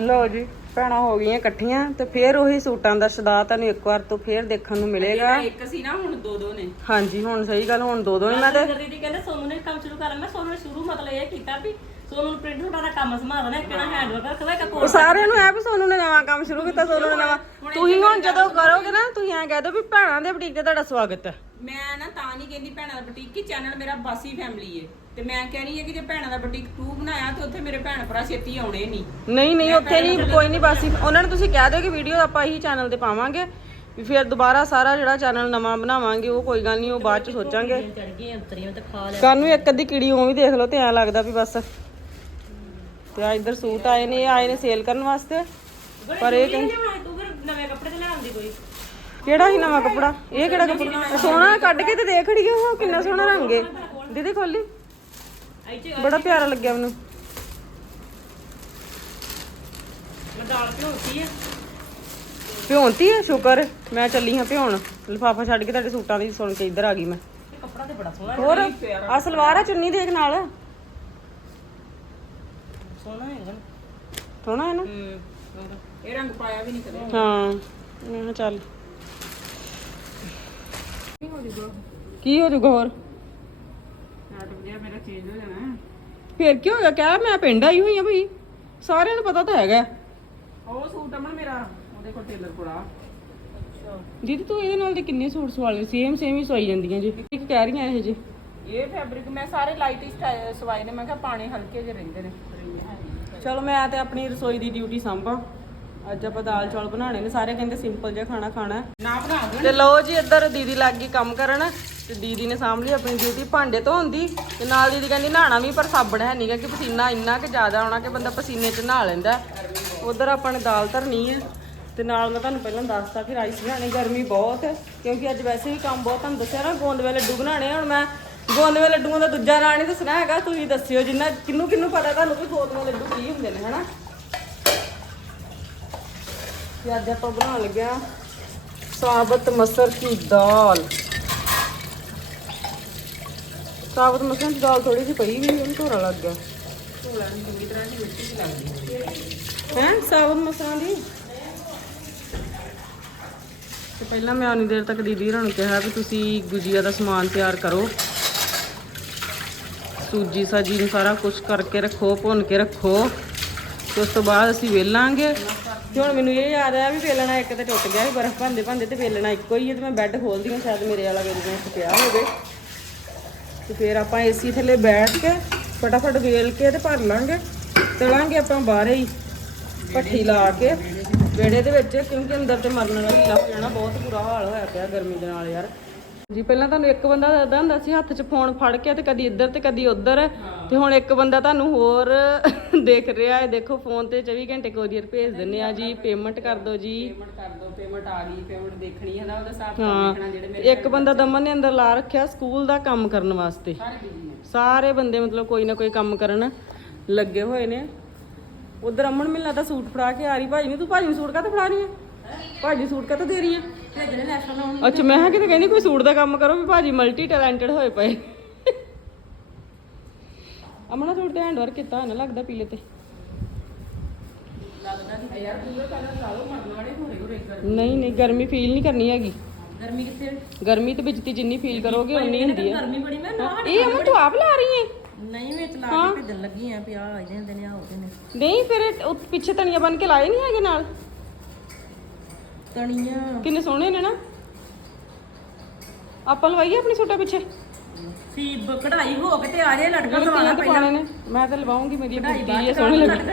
ਲਓ ਜੀ ਭੈਣਾਂ ਹੋ ਗਈਆਂ ਇਕੱਠੀਆਂ ਤੇ ਫੇਰ ਉਹੀ ਸੂਟਾਂ ਦਾ ਸ਼ਦਾ ਤੁਹਾਨੂੰ ਇੱਕ ਵਾਰ ਤੋਂ ਫੇਰ ਦੇਖਣ ਨੂੰ ਮਿਲੇਗਾ। ਇੱਕ ਸੀ ਨਾ ਹੁਣ ਦੋ ਦੋ ਨੇ। ਹਾਂਜੀ ਹੁਣ ਸਹੀ ਗੱਲ ਹੁਣ ਦੋ ਦੋ ਇਹਨਾਂ ਦੇ ਜਦ ਦੀਦੀ ਕਹਿੰਦੇ ਸੋਨੂੰ ਨੇ ਕੰਮ ਸ਼ੁਰੂ ਕਰਨਾ ਮੈਂ ਸੋਨੂੰ ਨੇ ਸ਼ੁਰੂ ਮਤਲਬ ਇਹ ਕੀਤਾ ਵੀ ਸੋਨੂੰ ਨੂੰ ਪ੍ਰਿੰਟ ਦਾ ਕੰਮ ਸੰਭਾਲਣਾ ਇੱਕ ਨਾ ਹੈਂਡ ਵਰਕ ਰੱਖਦਾ ਇੱਕ ਉਹ ਕੋਲ ਸਾਰਿਆਂ ਨੂੰ ਐ ਵੀ ਸੋਨੂੰ ਨੇ ਨਵਾਂ ਕੰਮ ਸ਼ੁਰੂ ਕੀਤਾ ਸੋਨੂੰ ਨੇ ਨਵਾਂ। ਤੁਸੀਂ ਹੁਣ ਜਦੋਂ ਕਰੋਗੇ ਨਾ ਤੁਸੀਂ ਐਂ ਕਹਿ ਦਿਓ ਵੀ ਭੈਣਾਂ ਦੇ ਬੁਟੀਕ ਤੇ ਤੁਹਾਡਾ ਸਵਾਗਤ ਹੈ। ਮੈਂ ਨਾ ਤਾਂ ਨਹੀਂ ਕਹਿੰਦੀ ਭੈਣਾਂ ਦਾ ਬੁਟੀਕ ਕਿ ਚੈਨਲ ਮੇਰਾ ਬਾਸੀ ਫੈਮਿਲੀ ਏ। ਤੇ ਮੈਂ ਕਹਿਣੀ ਹੈ ਕਿ ਜੇ ਭੈਣਾਂ ਦਾ ਬੁਟੀਕ ਤੂੰ ਬਣਾਇਆ ਤੇ ਉੱਥੇ ਮੇਰੇ ਭੈਣ ਭਰਾ ਛੇਤੀ ਆਉਣੇ ਨਹੀਂ ਨਹੀਂ ਨਹੀਂ ਉੱਥੇ ਨਹੀਂ ਕੋਈ ਨਹੀਂ ਬਸ। ਉਹਨਾਂ ਨੂੰ ਤੁਸੀਂ ਕਹਿ ਦਿਓ ਕਿ ਵੀਡੀਓ ਆਪਾਂ ਇਹੀ ਚੈਨਲ ਤੇ ਪਾਵਾਂਗੇ ਵੀ ਫਿਰ ਦੁਬਾਰਾ ਸਾਰਾ ਜਿਹੜਾ ਚੈਨਲ ਨਵਾਂ ਬਣਾਵਾਂਗੇ ਉਹ ਕੋਈ ਗੱਲ ਨਹੀਂ ਉਹ ਬਾਅਦ ਚ ਸੋਚਾਂਗੇ। ਚੜ ਗਈਆਂ ਉਤਰੀਆਂ ਤੇ ਖਾ ਲਿਆ। ਕਾਨੂੰ ਇੱਕ ਅੱਧੀ ਕੀੜੀ ਉਹ ਵੀ ਦੇਖ ਲਓ ਤੇ ਐਂ ਲੱਗਦਾ ਵੀ ਬਸ। ਤੇ ਆ ਇੱਧਰ ਸੂਟ ਆਏ ਨੇ ਇਹ ਆਏ ਨੇ ਸੇਲ ਕਰਨ ਵਾਸਤੇ। ਪਰ ਇਹ ਕਹਿੰਦੇ ਤੂੰ ਫਿਰ ਨਵੇਂ ਕੱਪੜੇ ਤੇ ਲਿਆਉਂਦੀ ਕੋਈ। ਕਿਹੜਾ ਹੀ ਨਵਾਂ ਕੱਪੜਾ? ਇਹ ਕਿਹੜਾ ਕੱਪੜਾ? ਸੋਹਣਾ ਕੱਢ ਕੇ ਤੇ ਦੇਖ ਖੜੀ ਉਹ ਕਿੰਨਾ ਸੋਹਣਾ ਰੰਗ ਹੈ ਦੀਦੀ ਖੋਲੀ। ਬੜਾ ਪਿਆਰਾ ਲੱਗਿਆ ਮੈਨੂੰ। ਮੈਂ ਦਾਲ ਭਿਉਂਤੀ ਹੈ ਸ਼ੁਕਰ। ਮੈਂ ਚੱਲੀ ਹਾਂ ਭਿਉਣ। ਲਿਫਾਫਾ ਛੱਡ ਕੇ ਤੁਹਾਡੇ ਸੂਟਾਂ ਦੀ ਸੁਣ ਕੇ ਇੱਧਰ ਆ ਗਈ ਮੈਂ। ਕੱਪੜਾ ਤੇ ਬੜਾ ਸੋਹਣਾ ਹੋਰ ਆ ਸਲਵਾਰ ਆ ਚੁੰਨੀ ਦੇਖ ਨਾਲ। ਸੋਹਣਾ ਹੈ ਨਾ? ਹੂੰ ਇਹ ਰੰਗ ਪਾਇਆ ਵੀ ਨਹੀਂ ਕਦੇ। ਹਾਂ ਮੈਂ ਕਿਹਾ ਚੱਲ। ਕੀ ਹੋ ਜੂਗਾ? ਹੋਰ? ਮੇਰਾ ਚੇਂਜ ਹੋ ਜਾਣਾ। ਫੇਰ ਕੀ ਹੋ ਗਿਆ? ਕਹਿ ਮੈਂ ਪਿੰਡ ਆਈ ਹੋਈ ਆ ਭਈ ਸਾਰਿਆਂ ਨੂੰ ਪਤਾ ਤਾਂ ਹੈਗਾ। ਉਹ ਸੂਟ ਅਮਨ ਮੇਰਾ ਉਹਦੇ ਕੋਲ ਟੇਲਰ ਕੋਲ ਆ। ਦੀਦੀ ਤੂੰ ਇਹਦੇ ਨਾਲ ਦੇ ਕਿੰਨੇ ਸੂਟ ਸਵਾਲੇ ਸੇਮ ਸੇਮ ਹੀ ਸਵਾਈ ਜਾਂਦੀਆਂ ਜੀ। ਇੱਕ ਕਹਿ ਰਹੀਆਂ ਇਹ ਜੇ। ਇਹ ਫੈਬਰਿਕ ਮੈਂ ਸਾਰੇ ਲਾਈਟ ਹੀ ਸਵਾਏ ਨੇ। ਮੈਂ ਕਿਹਾ ਪਾਣੇ ਹਲਕੇ ਜਿਹੇ ਰਹਿੰਦੇ ਨੇ। ਚਲੋ ਮੈਂ ਤੇ ਆਪਣੀ ਰਸੋਈ ਦੀ ਡਿਊਟੀ ਸੰਭਾਂ। ਅੱਜ ਆਪਾਂ ਦਾਲ ਚੌਲ ਬਣਾਉਣੇ ਨੇ ਸਾਰੇ ਕਹਿੰਦੇ ਸਿੰਪਲ ਜਿਹਾ ਖਾਣਾ ਖਾਣਾ। ਨਾ ਬਣਾ ਦੋ ਤੇ ਲਓ ਜੀ ਇੱਧਰ ਦੀਦੀ ਲੱਗ ਗਈ ਕੰਮ ਕਰਨ। ਤੇ ਦੀਦੀ ਨੇ ਸਾਂਭ ਲਈ ਆਪਣੀ ਡਿਊਟੀ ਭਾਂਡੇ ਧੋਣ ਦੀ। ਤੇ ਨਾਲ ਦੀਦੀ ਕਹਿੰਦੀ ਨਹਾਣਾ ਵੀ ਪਰ ਸਾਬਣ ਹੈ ਨਹੀਂਗਾ ਕਿ ਪਸੀਨਾ ਇੰਨਾ ਕਿ ਜ਼ਿਆਦਾ ਆਉਣਾ ਕਿ ਬੰਦਾ ਪਸੀਨੇ 'ਚ ਨਹਾ ਲੈਂਦਾ ਉਧਰ ਆਪਾਂ ਨੇ ਦਾਲ ਧਰਨੀ ਹੈ। ਤੇ ਨਾਲ ਮੈਂ ਤੁਹਾਨੂੰ ਪਹਿਲਾਂ ਦੱਸਤਾ ਕਿ ਰਾਈਸ ਬਣਾਣੇ ਗਰਮੀ ਬਹੁਤ ਹੈ। ਕਿਉਂਕਿ ਅੱਜ ਵੈਸੇ ਵੀ ਕੰਮ ਬਹੁਤ ਤੁਹਾਨੂੰ ਦੱਸਿਆ ਨਾ ਗੋਂਦਵੇ ਲੱਡੂ ਬਣਾਣੇ। ਹੁਣ ਮੈਂ ਗੋਂਦਵੇ ਲੱਡੂਆਂ ਦਾ ਦੂਜਾ ਨਾਂ ਨਹੀਂ ਦੱਸਣਾ ਹੈਗਾ, ਤੁਸੀਂ ਦੱਸਿਓ ਜਿੰਨਾ, ਕਿੰਨੂੰ ਕਿੰਨੂੰ ਪਤਾ ਤੁਹਾਨੂੰ ਵੀ ਗੋਂਦਵੇ ਲੱਡੂ ਕੀ ਹੁੰਦੇ ਨੇ, ਹਨਾ? ਤੇ ਅੱਜ ਆਪਾਂ ਬਣਾਉਣ ਲੱਗਿਆ ਸਾਬਤ ਮਸਰ ਦੀ ਦਾਲ। ਸਾਬਤ ਮਸਰ ਦੀ ਦਾਲ ਥੋੜੀ ਜਿਹੀ ਪਈ ਵੀ ਉਹਨੂੰ ਧੋਰਾ ਲੱਗ ਗਿਆ। ਧੋਲਾ ਨੂੰ ਚੰਗੀ ਤਰ੍ਹਾਂ ਦੀ ਮਿੱਟੀ ਚ ਲੱਗਦੀ ਹੈ ਹੈ, ਸਾਬਤ ਮਸਰਾਂ ਦੀ? ਤੇ ਪਹਿਲਾਂ ਮੈਂ ਉਨੀ ਦੇਰ ਤੱਕ ਦੀਦੀ ਹੋਰਾਂ ਨੂੰ ਕਿਹਾ ਵੀ ਤੁਸੀਂ ਗੁਜੀਆ ਦਾ ਸਮਾਨ ਤਿਆਰ ਕਰੋ। ਸੂਜੀ ਸਾਜੀ ਨੂੰ ਸਾਰਾ ਕੁਝ ਕਰਕੇ ਰੱਖੋ, ਭੁੰਨ ਕੇ ਰੱਖੋ। ਤੇ ਉਸ ਤੋਂ ਬਾਅਦ ਅਸੀਂ ਵੇਲਾਂਗੇ। ਤੇ ਹੁਣ ਮੈਨੂੰ ਇਹ ਯਾਦ ਆਇਆ ਵੀ ਵੇਲਣਾ ਇੱਕ ਤੇ ਟੁੱਟ ਗਿਆ ਸੀ, ਬਰਫ਼ ਭੰਦੇ ਭੰਦੇ ਤੇ ਵੇਲਣਾ ਇੱਕੋ ਹੀ ਹੈ ਤੇ ਮੈਂ ਬੈੱਡ ਖੋਲਦੀ ਹਾਂ, ਸ਼ਾਇਦ ਮੇਰੇ ਵਾਲਾ ਵੇਲਣਾ ਇੱਥੇ ਪਿਆ ਹੋਵੇ। ਤੇ ਫਿਰ ਆਪਾਂ ਏਸੀ ਥੱਲੇ ਬੈਠ ਕੇ ਫਟਾਫਟ ਵੇਲ ਕੇ ਤੇ ਭਰ ਲਾਂਗੇ। ਤਲਾਂਗੇ ਆਪਾਂ ਬਾਹਰੇ ਹੀ ਭੱਠੀ ਲਾ ਕੇ। ਵਿਹੜੇ ਦੇ ਵਿੱਚ, ਕਿਉਂਕਿ ਅੰਦਰ ਤੇ ਮਰਨ ਵਾਲਾ ਲੱਗ ਹੋ ਜਾਣਾ, ਬਹੁਤ ਬੁਰਾ ਹਾਲ ਹੋਇਆ ਪਿਆ ਗਰਮੀ ਦੇ ਨਾਲ ਯਾਰ। ਜੀ ਪਹਿਲਾਂ ਤੁਹਾਨੂੰ ਇੱਕ ਬੰਦਾ ਦੱਸਦਾ ਹੁੰਦਾ ਸੀ ਹੱਥ 'ਚ ਫੋਨ ਫੜ ਕੇ ਤੇ ਕਦੀ ਇੱਧਰ ਤੇ ਕਦੀ ਉੱਧਰ ਤੇ ਹੁਣ ਇੱਕ ਬੰਦਾ ਤੁਹਾਨੂੰ ਹੋਰ ਦੇਖ ਰਿਹਾ ਹੈ। ਦੇਖੋ ਫੋਨ ਤੇ 24 ਘੰਟੇ ਕੋਰੀਅਰ ਭੇਜ ਦਿੰਨੇ ਆ ਜੀ ਪੇਮੈਂਟ ਕਰ ਦਿਓ ਜੀ। ਪੇਮੈਂਟ ਕਰ ਦੋ ਪੇਮੈਂਟ ਆ ਗਈ ਪੇਮੈਂਟ ਦੇਖਣੀ ਹੈ ਨਾ ਉਹਦਾ ਹਿਸਾਬ ਹਾਂ ਦੇਖਣਾ ਜਿਹੜੇ ਤੇ ਇੱਕ ਬੰਦਾ ਦਮਨ ਨੇ ਅੰਦਰ ਲਾ ਰੱਖਿਆ ਸਕੂਲ ਦਾ ਕੰਮ ਕਰਨ ਵਾਸਤੇ। ਸਾਰੇ ਬੰਦੇ ਮਤਲਬ ਕੋਈ ਨਾ ਕੋਈ ਕੰਮ ਕਰਨ ਲੱਗੇ ਹੋਏ ਨੇ। ਉਧਰ ਅਮਨ ਮਿਲਣਾ ਤਾਂ ਸੂਟ ਫੜਾ ਕੇ ਆ ਰਹੀ। ਭਾਜੀ ਨੂੰ ਤੂੰ ਭਾਜੀ ਨੂੰ ਸੂਟ ਕਾਹਤੇ ਫੜਾ ਰਹੀ ਹੈ ਭਾਜੀ ਸੂਟ ਕਾਹਤੇ ਦੇ ਰਹੀ ਹੈ? ਭੇਜਣੇ ਨੈਸ਼ਨਲ ਲਾਉਣ ਅੱਛਾ ਮੈਂ ਕਿਹਾ ਕਿਤੇ ਕਹਿੰਦੀ ਕੋਈ ਸੂਟ ਦਾ ਕੰਮ ਕਰੋ ਵੀ ਭਾਜੀ ਮਲਟੀ ਟੈਲੈਂਟਡ ਹੋਏ ਪਏ। ਅਮਨਾ ਸੂਟ ਤੇ ਹੈਂਡ ਵਰਕ ਕੀਤਾ ਹੋਇਆ ਨਾ ਲੱਗਦਾ ਪੀਲੇ ਤੇ। ਲੱਗਦਾ ਕਿ ਯਾਰ ਪੂਰੇ ਕਲਰ ਲਾ ਲਓ ਮਰਨ ਵਾਲੇ ਹੋਰੇ ਹੋਰੇ ਕਰ ਨਹੀਂ ਨਹੀਂ ਗਰਮੀ ਫੀਲ ਨਹੀਂ ਕਰਨੀ ਹੈਗੀ। ਗਰਮੀ ਕਿੱਥੇ? ਗਰਮੀ ਤੇ ਬਿਜਤੀ ਜਿੰਨੀ ਫੀਲ ਕਰੋਗੇ ਉਨੀ ਹੁੰਦੀ ਹੈ। ਗਰਮੀ ਬੜੀ ਮੈਂ ਨਾ ਇਹ ਅਮਨ ਤੂੰ ਆਪ ਲਾ ਰਹੀ ਹੈ ਨਹੀਂ ਵਿੱਚ ਲਾ ਕੇ ਭੇਜਣ ਲੱਗੀ ਆ ਪਿਆ ਆ ਜਾਂਦੇ ਨੇ ਆ ਉਹਦੇ ਨੇ ਨਹੀਂ ਫਿਰ ਪਿੱਛੇ ਤਣੀਆਂ ਬਣ ਕੇ ਲਾਏ ਨਹੀਂ ਹੈਗੇ ਨਾਲ? ਤਣੀਆਂ। ਕਿੰਨੇ ਸੋਹਣੇ ਨੇ ਨਾ। ਆਪਾਂ ਲਵਾਈਏ ਆਪਣੀ ਸੂਟਾਂ ਪਿੱਛੇ। ਸੀ ਬ- ਕਢਾਈ ਹੋ ਕੇ ਤੇ ਆ ਜੇ ਲਟਕਣ ਗਲਤੀਆਂ ਦਵਾਣਾ ਤੇ ਪਾਣੇ ਨੇ। ਮੈਂ ਤਾਂ ਲਵਾਉਂਗੀ ਮੇਰੀ ਬੁੱਢੀ ਹੈ ਸੋਹਣੀ ਲੱਗ ਲਟਕਣ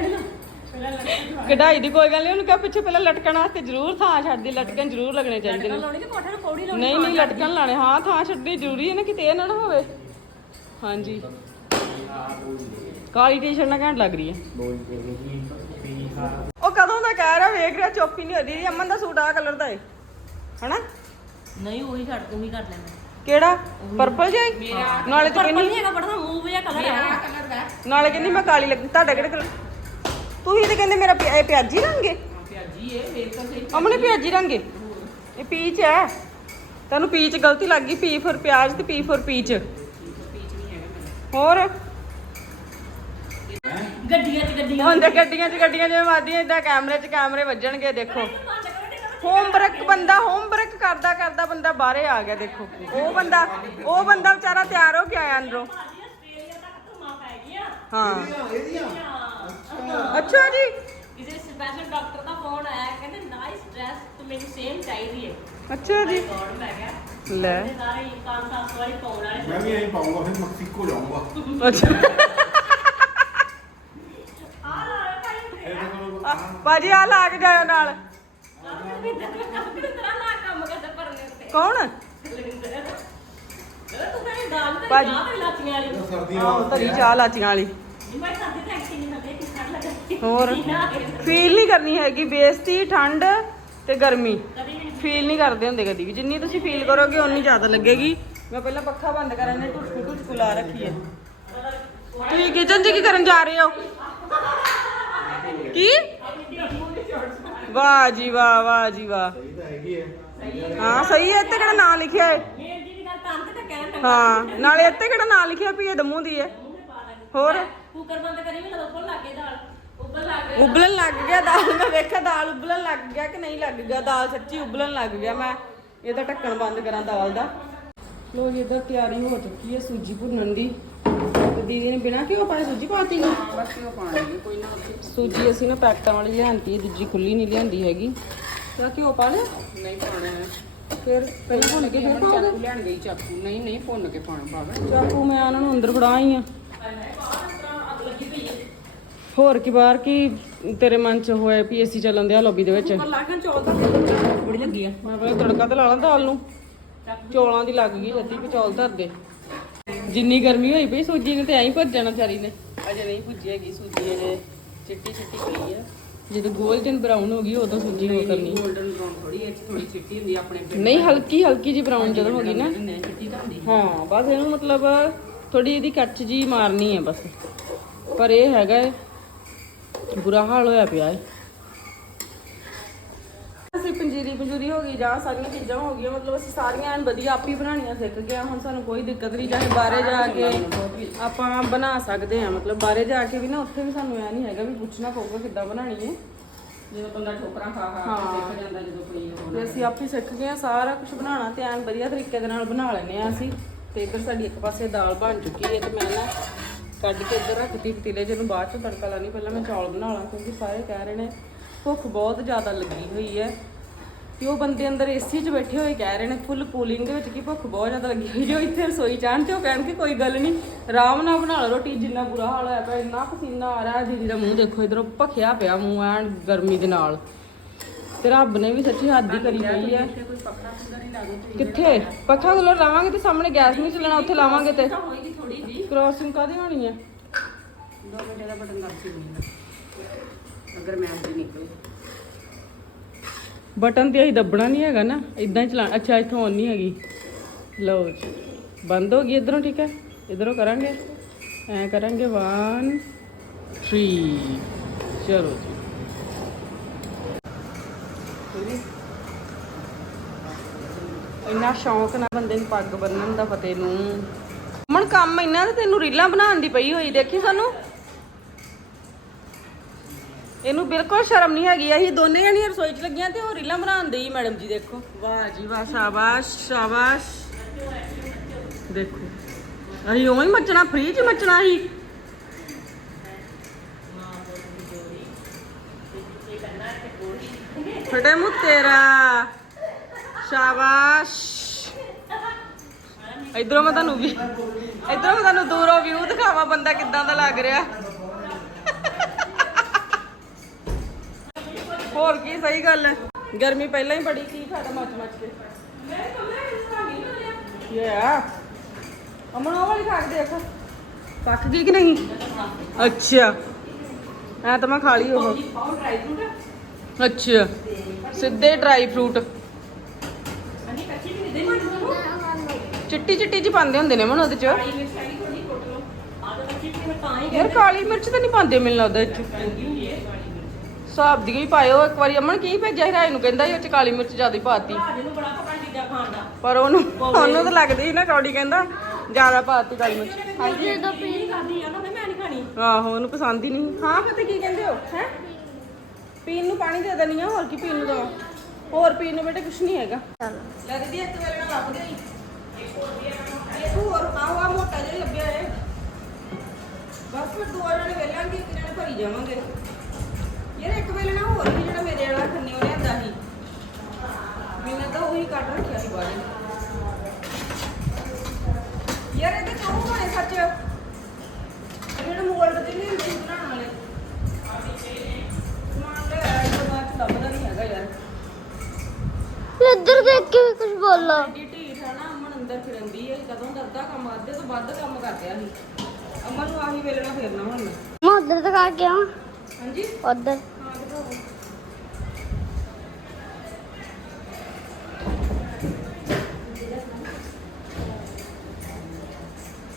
ਪਹਿਲਾਂ ਲਟਕਣ ਕਢਾਈ ਦੀ ਕੋਈ ਗੱਲ ਨਹੀਂ ਉਹਨੂੰ ਕਹਾਂ ਪਿੱਛੇ ਪਹਿਲਾਂ ਲਟਕਣ ਵਾਸਤੇ ਜ਼ਰੂਰ ਥਾਂ ਛੱਡਦੀ ਲਟਕਣ ਜ਼ਰੂਰ ਲੱਗਣੇ ਚਾਹੀਦੇ ਨੇ। ਲਾਉਣੀ ਤੇ ਕੋਠੇ ਨੂੰ ਪੌੜੀ ਲਾਉਣੀ? ਨਹੀਂ ਨਹੀਂ ਲਟਕਣ ਲਾਣੇ ਹਾਂ ਥਾਂ ਛੱਡਣੀ ਜ਼ਰੂਰੀ ਹੈ ਨਾ ਕਿਤੇ ਇਹ ਨਾ ਨਾ ਹੋਵੇ। ਹਾਂਜੀ। ਕਾਲੀ ਟੀ-ਸ਼ਰਟ ਨਾਲ ਘੈਂਟ ਲੱਗ ਰਹੀ ਹੈ। ਉਹ ਰਿਹਾ ਵੇਖ ਰਿਹਾ ਚੁੱਪ ਹੀ ਨਹੀਂ ਹੋ ਰਹੀ ਅਮਨ ਦਾ ਸੂਟ ਆ ਕਲਰ ਦਾ ਏ। ਹਨਾ? ਨਹੀਂ ਉਹੀ ਛੱਡ ਤੂੰ ਹੀ ਕਰ ਲੈਣਾ ਕਿਹੜਾ? ਪਰਪਲ ਜਿਹਾ ਈ? ਨਾਲੇ ਤੇ ਕਹਿੰਦੀ ਨਹੀਂ ਹੈਗਾ ਬੜਾ ਮੂਵ ਜਿਹਾ ਕਲਰ ਹੈ ਕਲਰ ਦਾ। ਨਾਲੇ ਕਹਿੰਦੀ ਮੈਂ ਕਾਲੀ ਲੱਗੀ ਤੁਹਾਡਾ ਕਿਹੜਾ ਕਲਰ ਤੁਸੀਂ ਤੇ ਕਹਿੰਦੇ ਮੇਰਾ ਪਿਆ- ਇਹ ਪਿਆਜੀ ਰੰਗ ਏ। ਪਿਆਜੀ ਇਹ ਵੇਖ ਤਾਂ ਸਹੀ ਅਮਨੇ ਪਿਆਜੀ ਰੰਗ ਏ। ਇਹ ਪੀਚ ਹੈ। ਤੈਨੂੰ ਪੀਚ ਗਲਤੀ ਲੱਗ ਗਈ ਪੀ ਫॉर ਪਿਆਜ ਤੇ ਪੀ ਫॉर ਪੀਚ। ਪੀਚ ਨਹੀਂ ਹੈਗਾ ਮੇਰੇ। ਹੋਰ? ਗੱਡੀਆਂ 'ਚ ਗੱਡੀਆਂ ਹੁਣ ਤੇ ਗੱਡੀਆਂ 'ਚ ਗੱਡੀਆਂ ਜਿਵੇਂ ਵੱਜਦੀਆਂ ਇਦਾਂ ਕੈਮਰੇ 'ਚ ਕੈਮਰੇ ਵੱਜਣਗੇ ਦੇਖੋ। ਹੋਮਵਰਕ ਬੰਦਾ ਹੋਮਵਰਕ ਕਰਦਾ ਕਰਦਾ ਬੰਦਾ ਬਾਹਰੇ ਆ ਗਿਆ ਦੇਖੋ। ਉਹ ਬੰਦਾ ਉਹ ਬੰਦਾ ਵਿਚਾਰਾ ਤਿਆਰ ਹੋ ਕੇ ਆਇਆ ਅੰਦਰੋਂ। ਹਾਂ। ਅੱਛਾ ਜੀ। ਕਿਸੇ ਸਪੈਸ਼ਲ ਡਾਕਟਰ ਦਾ ਫੋਨ ਆਇਆ ਕਹਿੰਦੇ ਨਾਈਸ ਡਰੈਸ ਤੂੰ ਮੈਨੂੰ ਸੇਮ ਚਾਹੀਦੀ ਹੈ ਅੱਛਾ ਜੀ। ਮੈਂ ਕਿਹਾ ਲੈ। ਸਾਰੇ ਪੰਜ ਸੱਤ ਵਾਰੀ ਪਾਉਣ ਵਾਲੇ ਮੈਂ ਵੀ ਐਂ ਪਾਉਂਗਾ ਫਿਰ ਮੈਕਸੀਕੋ ਜਾਊਂਗਾ। ਅੱਛਾ ਆ ਲਾ ਭਾਈ ਇਹ ਤਾਂ ਚਲੋ ਆ, ਭਾਜੀ ਆ ਲਾ ਕੇ ਜਾਇਓ ਨਾਲ। ਕੌਣ? ਭਾਜੀ। ਚਾਹ ਆਹ, ਧਰੀ ਚਾਹ ਲਾਚੀਆਂ ਵਾਲੀ। ਹੋਰ ਫੀਲ ਨਹੀਂ ਕਰਨੀ ਹੈਗੀ, ਬੇਇੱਜ਼ਤੀ, ਠੰਡ ਤੇ ਗਰਮੀ। ਫੀਲ ਨਹੀਂ ਕਰਦੇ ਹੁੰਦੇ ਕਦੀ ਵੀ। ਜਿੰਨੀ ਤੁਸੀਂ ਫੀਲ ਕਰੋਗੇ ਉਨੀ ਜ਼ਿਆਦਾ ਲੱਗੇਗੀ। ਮੈਂ ਪਹਿਲਾਂ ਪੱਖਾ ਬੰਦ ਕਰਨ ਨੇ ਟੁਟਕੂ ਟੁਟਕੂ ਲਾ ਰੱਖੀ ਹੈ। ਤੁਸੀਂ ਕਿਚਨ 'ਚ ਕੀ ਕਰਨ ਜਾ ਰਹੇ ਹੋ? ਕੀ? ਵਾਹ ਜੀ ਵਾਹ ਵਾਹ ਜੀ ਵਾਹ। ਸਹੀ ਤਾਂ ਹੈਗੀ ਹੈ। ਹਾਂ। ਸਹੀ ਹੈ ਇੱਥੇ ਕਿਹੜਾ ਨਾਂ ਲਿਖਿਆ ਹੈ? ਮੇਨ ਜੀ ਦੀ ਗੱਲ ਤਾਂ ਤੇ ਕਹਿਣ ਲੱਗਾ ਹਾਂ ਨਾਲੇ ਇੱਥੇ ਕਿਹੜਾ ਨਾਂ ਲਿਖਿਆ ਵੀ ਇਹ ਦਮੂ ਦੀ ਹੈ। ਹੋਰ? ਕੁੱਕਰ ਬੰਦ ਕਰੀ ਵੀ ਨਾ ਉੱਪਰ ਲੱਗੇ ਦਾਲ। ਉੱਪਰ ਲੱਗ ਗਿਆ ਉਬਲਣ ਲੱਗ ਗਿਆ ਦਾਲ ਮੈਂ ਵੇਖਿਆ ਦਾਲ ਉਬਲਣ ਲੱਗ ਗਿਆ ਕਿ ਨਹੀਂ ਲੱਗ ਗਿਆ। ਦਾਲ ਸੱਚੀ ਉਬਲਣ ਲੱਗ ਗਿਆ ਮੈਂ। ਇਹਦਾ ਢੱਕਣ ਬੰਦ ਕਰਾਂ ਦਾਲ ਦਾ। ਲੋ ਜੀ ਇਧਰ ਤਿਆਰੀ ਹੋ ਚੁੱਕੀ ਹੈ ਸੂਜੀ ਭੁੰਨਣ ਦੀ। ਦੀਦੀ ਨੇ ਬਿਨਾਂ ਘਿਓ ਪਾਏ ਸੂਜੀ ਪਾਤੀ ਨਾ? ਬਸ ਉਹ ਪਾਣੀ ਕੋਈ ਨਾ ਸੂਜੀ ਅਸੀਂ ਨਾ ਪੈਕਟਾਂ ਵਾਲੀ ਲਿਆਂਤੀ ਹੈ ਦੂਜੀ ਖੁੱਲੀ ਨਹੀਂ ਲਿਆਂਦੀ ਹੈਗੀ। ਤਾਂ ਘਿਓ ਪਾ ਲਿਆ? ਨਹੀਂ ਪਾਣਾ ਹੈ। ਫਿਰ ਪਹਿਲਾਂ ਭੁੰਨ ਕੇ ਫਿਰ ਚਾਕੂ ਲੈਣ ਗਈ ਚਾਕੂ। ਨਹੀਂ ਨਹੀਂ ਭੁੰਨ ਕੇ ਪਾਣਾ ਬਾਬਾ। ਚਾਕੂ ਮੈਂ ਉਹਨਾਂ ਨੂੰ ਅੰਦਰ ਫੜਾ ਆਈ ਆ ਹੋਰ ਕੀ ਬਾਹਰ ਕੀ ਤੇਰੇ ਮਨ ਚ ਹੋਇਆ ਵੀ ਏਸੀ ਚੱਲਣ ਦਿਆ ਲੌਬੀ ਦੇ ਵਿੱਚ? ਲਾਗਣ ਚੌਲ ਤਾਂ ਬੜੀ ਲੱਗੀ ਆ ਮੈਂ ਪਹਿਲਾਂ ਤੜਕਾ ਤੇ ਲਾ ਲਾਂ ਦਾਲ ਨੂੰ। ਚੌਲਾਂ ਦੀ ਲੱਗ ਗਈ ਜੱਦੀ ਵੀ ਚੌਲ ਧਰ ਦੇ। ਜਿੰਨੀ ਗਰਮੀ ਹੋਈ ਪਈ ਸੂਜੀ ਨੇ ਤੇ ਐਂ ਭੱਜਣਾ ਵਿਚਾਰੀ ਨੇ। ਅਜੇ ਨਹੀਂ ਭੁੱਜੀ ਹੈਗੀ ਸੂਜੀ ਅਜੇ ਚਿੱਟੀ ਚਿੱਟੀ ਪਈ ਆ। ਜਦੋਂ ਗੋਲਡਨ ਬਰਾਊਨ ਹੋ ਗਈ ਉਦੋਂ ਸੂਜੀ ਹੋ ਕਰਨੀ। ਗੋਲਡਨ ਬ੍ਰਾਊਨ ਥੋੜੀ 'ਚ ਥੋੜੀ ਚਿੱਟੀ ਹੁੰਦੀ ਆਪਣੇ ਨਹੀਂ ਹਲਕੀ ਹਲਕੀ ਜੀ ਬਰਾਊਨ ਜਦੋਂ ਹੋ ਗਈ ਨਾ। ਨੇ ਹਾਂ। ਬਸ ਇਹਨੂੰ ਮਤਲਬ ਥੋੜੀ ਇਹਦੀ ਕੱਚ ਜੀ ਮਾਰਨੀ ਹੈ ਬਸ। ਪਰ ਇਹ ਹੈਗਾ ਬੁਰਾ ਹਾਲ ਹੋਇਆ ਪਿਆ ਹੈ ਪੰਜੀਰੀ ਪੰਜੂਰੀ ਹੋ ਗਈ ਜਾਂ ਸਾਰੀਆਂ ਚੀਜ਼ਾਂ ਹੋ ਗਈਆਂ ਮਤਲਬ ਅਸੀਂ ਸਾਰੀਆਂ ਐਨ ਵਧੀਆ ਆਪ ਹੀ ਬਣਾਉਣੀਆਂ ਸਿੱਖ ਗਏ ਹਾਂ। ਹੁਣ ਸਾਨੂੰ ਕੋਈ ਦਿੱਕਤ ਨਹੀਂ ਚਾਹੇ ਬਾਹਰੇ ਜਾ ਕੇ ਆਪਾਂ ਬਣਾ ਸਕਦੇ ਹਾਂ ਮਤਲਬ ਬਾਹਰੇ ਜਾ ਕੇ ਵੀ ਨਾ ਉੱਥੇ ਵੀ ਸਾਨੂੰ ਐ ਨਹੀਂ ਹੈਗਾ ਵੀ ਪੁੱਛਣਾ ਪਊਗਾ ਕਿੱਦਾਂ ਬਣਾਉਣੀ ਹੈ। ਜਦੋਂ ਬੰਦਾ ਠੋਕਰਾਂ ਖਾ ਖਾ ਕੇ ਸਿੱਖ ਜਾਂਦਾ ਜਦੋਂ ਕੋਈ ਉਹ ਤੇ ਅਸੀਂ ਆਪ ਹੀ ਸਿੱਖ ਗਏ ਹਾਂ ਸਾਰਾ ਕੁਝ ਬਣਾਉਣਾ ਤੇ ਐਨ ਵਧੀਆ ਤਰੀਕੇ ਦੇ ਨਾਲ ਬਣਾ ਲੈਂਦੇ ਆ ਅਸੀਂ। ਤੇ ਇੱਧਰ ਸਾਡੀ ਇੱਕ ਪਾਸੇ ਦਾਲ ਬਣ ਚੁੱਕੀ ਹੈ ਤੇ ਮੈਂ ਨਾ ਕੱਢ ਕੇ ਇੱਧਰ ਰੱਖਤੀ ਪਤੀਲੇ ਜਿਹਨੂੰ ਬਾਅਦ ਚ ਤੜਕਾ ਲਾਣੀ ਪਹਿਲਾਂ ਮੈਂ ਚੌਲ ਬਣਾ ਲਾਂ ਕਿਉਂਕਿ ਸਾਰੇ ਕਹਿ ਰਹੇ ਨੇ ਭੁੱਖ ਬਹੁਤ ਜ਼ਿਆਦਾ ਲੱਗੀ ਹੋਈ ਹੈ। ਤੇ ਉਹ ਬੰਦੇ ਅੰਦਰ ਏਸੀ 'ਚ ਬੈਠੇ ਹੋਏ ਕਹਿ ਰਹੇ ਨੇ ਫੁੱਲ ਕੂਲਿੰਗ ਦੇ ਵਿੱਚ ਕੀ ਭੁੱਖ ਬਹੁਤ ਜ਼ਿਆਦਾ ਲੱਗੀ ਹੋਈ ਜੋ ਇੱਥੇ ਰਸੋਈ ਚਾਣ ਤੇ ਉਹ ਕਹਿਣਗੇ ਕੋਈ ਗੱਲ ਨਹੀਂ ਆਰਾਮ ਨਾਲ ਬਣਾ ਲਓ ਰੋਟੀ ਜਿੰਨਾ ਬੁਰਾ ਹਾਲ ਹੋਇਆ ਪਿਆ ਇੰਨਾ ਪਸੀਨਾ ਆ ਰਿਹਾ ਦੀਦੀ ਦਾ ਮੂੰਹ ਦੇਖੋ ਇਧਰੋਂ ਭਖਿਆ ਪਿਆ ਮੂੰਹ ਐਨ ਗਰਮੀ ਦੇ ਨਾਲ। ਤੇ ਰੱਬ ਨੇ ਵੀ ਸੱਚੀ ਹੱਦ ਹੀ ਕਰੀ ਪਈ ਹੈ ਕਿੱਥੇ? ਪੱਖਾ ਕੂਲਰ ਲਾਵਾਂਗੇ ਤੇ ਸਾਹਮਣੇ ਗੈਸ ਨਹੀਂ ਚੱਲਣਾ ਉੱਥੇ ਲਾਵਾਂਗੇ ਤੇ। ਕ੍ਰੋਸਿੰਗ ਕਾਦੀ ਹੋਣੀ ਹੈ 2 ਮਿੰਟ ਦਾ ਬਟਨ ਦੱਸ ਹੀ ਨਹੀਂ ਅਗਰ ਮੈਂ ਅੱਜ ਨਿਕਲ। ਬਟਨ ਤੇ ਅਸੀਂ ਦੱਬਣਾ ਨਹੀਂ ਹੈਗਾ ਨਾ ਇਦਾਂ ਹੀ ਚਲਾ, ਅੱਛਾ, ਇੱਥੋਂ ਔਨ ਨਹੀਂ ਹੈਗੀ। ਲਓ ਜੀ, ਬੰਦ ਹੋ ਗਈ ਇਧਰੋਂ, ਠੀਕ ਹੈ? ਇਧਰੋਂ ਕਰਾਂਗੇ। ਐ ਕਰਾਂਗੇ 1 3 ਚਲੋ ਜੀ। ਇੰਨਾ ਸ਼ੌਂਕ ਨਾ ਬੰਦੇ ਨੂੰ ਪੱਗ ਬੰਨਣ ਦਾ ਫਤਿਹ ਨੂੰ। ਮਨ ਕੰਮ ਇੰਨਾ ਤੇ ਤੈਨੂੰ ਰੀਲਾਂ ਬਣਾਉਣ ਦੀ ਪਈ ਹੋਈ, ਦੇਖੀ ਸਾਨੂੰ? ਇਹਨੂੰ ਬਿਲਕੁਲ ਸ਼ਰਮ ਨਹੀਂ ਹੈਗੀ, ਅਸੀਂ ਦੋਨੇ ਜਣੀਆਂ ਰਸੋਈ 'ਚ ਲੱਗੀਆਂ ਤੇ ਉਹ ਰੀਲਾਂ ਬਣਾਉਂਦੇ ਹੀ ਮੈਡਮ ਜੀ, ਦੇਖੋ। ਵਾਹ ਜੀ ਵਾਹ, ਸ਼ਾਬਾਸ਼ ਸ਼ਾਬਾਸ਼। ਦੇਖੋ, ਅਸੀਂ ਉਵੇਂ ਹੀ ਮੱਚਣਾ ਫ੍ਰੀ 'ਚ ਮੱਚਣਾ ਸੀ। ਫਟੇ ਮੂੰਹ ਤੇਰਾ। ਸ਼ਾਬਾਸ਼। ਇਧਰੋਂ ਮੈਂ ਤੁਹਾਨੂੰ ਵੀ ਇਧਰੋਂ ਮੈਂ ਤੁਹਾਨੂੰ ਦੂਰੋਂ ਵਿਊ ਦਿਖਾਵਾਂ, ਬੰਦਾ ਕਿੱਦਾਂ ਦਾ ਲੱਗ ਰਿਹਾ। ਹੋਰ ਕੀ ਸਹੀ ਗੱਲ ਹੈ। ਗਰਮੀ ਪਹਿਲਾਂ ਹੀ ਬੜੀ ਕੀ ਫਾਇਦਾ ਮੱਚ ਮੱਚ ਕੇ। ਕੀ ਆ ਅਮਨ ਉਹ ਵਾਲੀ ਖਾ ਕੇ ਦੇਖ। ਪੱਕ ਗਈ ਕਿ ਨਹੀਂ? ਅੱਛਾ। ਐ ਤਾਂ ਮੈਂ ਖਾ ਲਈ ਉਹ। ਅੱਛਾ। ਸਿੱਧੇ ਡਰਾਈ ਫਰੂਟ। ਚਿੱਟੀ ਚਿੱਟੀ ਜੀ ਪਾਉਂਦੇ ਹੁੰਦੇ ਨੇ ਮਨ ਉਹਦੇ ਚ। ਕਾਲੀ ਮੈਂ ਯਾਰ ਕਾਲੀ ਮਿਰਚ ਤਾਂ ਨਹੀਂ ਪਾਉਂਦੇ ਮੈਨੂੰ ਲੱਗਦਾ ਇਹ ਚ ਪੈਂਦੀ ਹੁੰਦੀ ਹੈ ਕਾਲੀ ਮਿਰਚ ਹਿਸਾਬ ਦੀ ਹੀ ਪਾਇਓ ਇੱਕ ਵਾਰੀ ਅਮਨ ਕੀ ਭੇਜਿਆ ਸੀ ਰਾਏ ਨੂੰ ਕਹਿੰਦਾ ਸੀ ਉਹ ਚ ਕਾਲੀ ਮਿਰਚ ਜ਼ਿਆਦਾ ਹੀ ਪਾਤੀ। ਭਾਜੀ ਨੂੰ ਬੜਾ ਪਕਾ ਚੀਜ਼ਾਂ ਖਾਣ ਦਾ। ਪਰ ਉਹਨੂੰ ਉਹਨੂੰ ਤਾਂ ਲੱਗਦੀ ਸੀ ਨਾ ਕੌੜੀ ਕਹਿੰਦਾ ਜ਼ਿਆਦਾ ਪਾਤੀ ਕਾਲੀ ਮਿਰਚ। ਹਾਂਜੀ। ਜਦੋਂ ਪੀਣ ਖਾਦੀ ਆ ਨਾ ਮੈਂ ਨਹੀਂ ਖਾਣੀ। ਆਹੋ ਉਹਨੂੰ ਪਸੰਦ ਹੀ ਨਹੀਂ। ਹਾਂ ਫਤਿਹ ਕੀ ਕਹਿੰਦੇ ਹੋ? ਹੈ? ਪੀਣ ਨੂੰ ਪਾਣੀ ਦੇ ਦੇਣੀ ਆ ਹੋਰ ਕੀ ਪੀਣ ਨੂੰ ਦਵਾਂ? ਹੋਰ ਪੀਣ ਨੂੰ ਬੇਟੇ ਕੁਛ ਨਹੀਂ ਹੈਗਾ। ਲੈ ਦੀਦੀ ਇੱਕ ਵੇਲੇ ਨਾਲ ਲੱਭ ਗਈ ਇਹ ਹੋਰ ਆਹ ਆ ਮੋਟਾ ਜਿਹਾ ਹੀ ਲੱਭਿਆ ਏ ਬਸ ਫਿਰ ਦੋ ਜਣੇ ਵੇਲਾਂਗੇ ਇੱਕ ਜਣੇ ਭਰੀ ਜਾਵਾਂਗੇ ਯਾਰ ਇੱਕ ਵੇਲੇ ਨਾ ਹੋਰ ਵੀ ਜਿਹੜਾ ਮੇਰੇ ਵਾਲਾ ਖੰਨੇ ਉਹ ਲਿਆਂਦਾ ਸੀ ਮੈਨੂੰ ਤਾਂ ਉਹੀ ਕੱਢ ਰੱਖਿਆ ਸੀ ਬਾਰੇ ਯਾਰ ਇਹਦੇ ਕਿਉਂ ਹੋਣੇ ਸੱਚ ਇਹ ਜਿਹੜੇ ਮੋਲਡ ਦੇ ਨਹੀਂ ਹੁੰਦੇ ਸੀ ਬਣਾਉਣ ਵਾਲੇ ਸਮਾਨ ਲੈ ਆਇਆ ਇਹ ਬਾਅਦ ਚ ਲੱਭਦਾ ਨਹੀਂ ਹੈਗਾ ਯਾਰ ਇੱਧਰ ਦੇਖ ਕੇ ਵੀ ਕੁਝ ਬੋਲੋ। ਐਡੀ ਢੀਠ ਹੈ ਨਾ ਅਮਨ ਅੰਦਰ ਫਿਰੰਦੀ ਹੈ ਕਦੋਂ ਦਾ ਅੱਧਾ ਕੰਮ ਅੱਧੇ ਤੋਂ ਵੱਧ ਕੰਮ ਕਰ ਰਿਹਾ ਸੀ ਅਮਨ ਨੂੰ ਆਹੀ ਵੇਲਣਾ ਫੇਰਨਾ ਹੁਣ। ਮੈਂ ਉੱਧਰ ਦਿਖਾ ਕੇ ਆਵਾਂ। ਹਾਂਜੀ? ਉੱਧਰ। ਹਾਂ ਦਿਖਾਓ।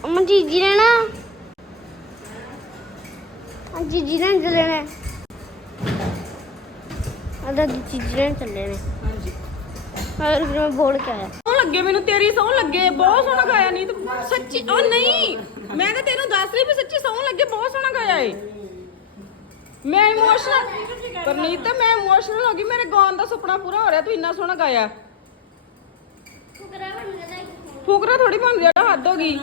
ਅਮਨ ਜੀਜੀ ਨੇ ਨਾ ਆ ਜੀਜੀ ਨੇ ਚੱਲੇ ਨੇ। ਅਦਾ ਜੀਜੀ ਨੇ ਚੱਲੇ ਨੇ। ਹਾਂਜੀ ਅਗਰ ਫਿਰ ਮੈਂ ਬੋਲ ਕੇ ਆਇਆ। ਸੋਹਣ ਲੱਗੇ ਮੈਨੂੰ ਤੇਰੀ ਸੋਹਣ ਲੱਗੇ ਬਹੁਤ ਸੋਹਣਾ ਗਾਇਆ ਨਹੀਂ ਤੂੰ ਸੱਚੀ ਉਹ ਨਹੀਂ ਮੈਂ ਤਾਂ ਤੈਨੂੰ ਦੱਸ ਰਹੀ ਵੀ ਸੱਚੀ ਸੋਹਣ ਲੱਗੇ ਬਹੁਤ ਸੋਹਣਾ ਗਾਇਆ ਏ। ਮੈਂ ਇਮੋਸ਼ਨਲ ਪਰਨੀਤ ਮੈਂ ਇਮੋਸ਼ਨਲ ਹੋ ਗਈ ਮੇਰੇ ਗਾਉਣ ਦਾ ਸੁਪਨਾ ਪੂਰਾ ਹੋ ਰਿਹਾ ਤੂੰ ਇੰਨਾ ਸੋਹਣਾ ਗਾਇਆ। ਫੁਕਰਾ ਥੋੜੀ ਬਣ ਜਿਹੜਾ ਹੱਦ ਹੋ ਗਈ।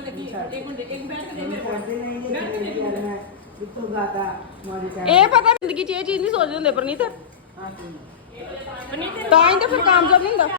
ਇਹ ਪਤਾ ਜ਼ਿੰਦਗੀ 'ਚ ਇਹ ਚੀਜ਼ ਨਹੀਂ ਸੋਚਦੇ ਹੁੰਦੇ ਪਰਨੀਤ। ਤਾਂ ਹੀ ਤਾਂ ਫਿਰ ਕਾਮਯਾਬ ਨਹੀਂ ਹੁੰਦਾ।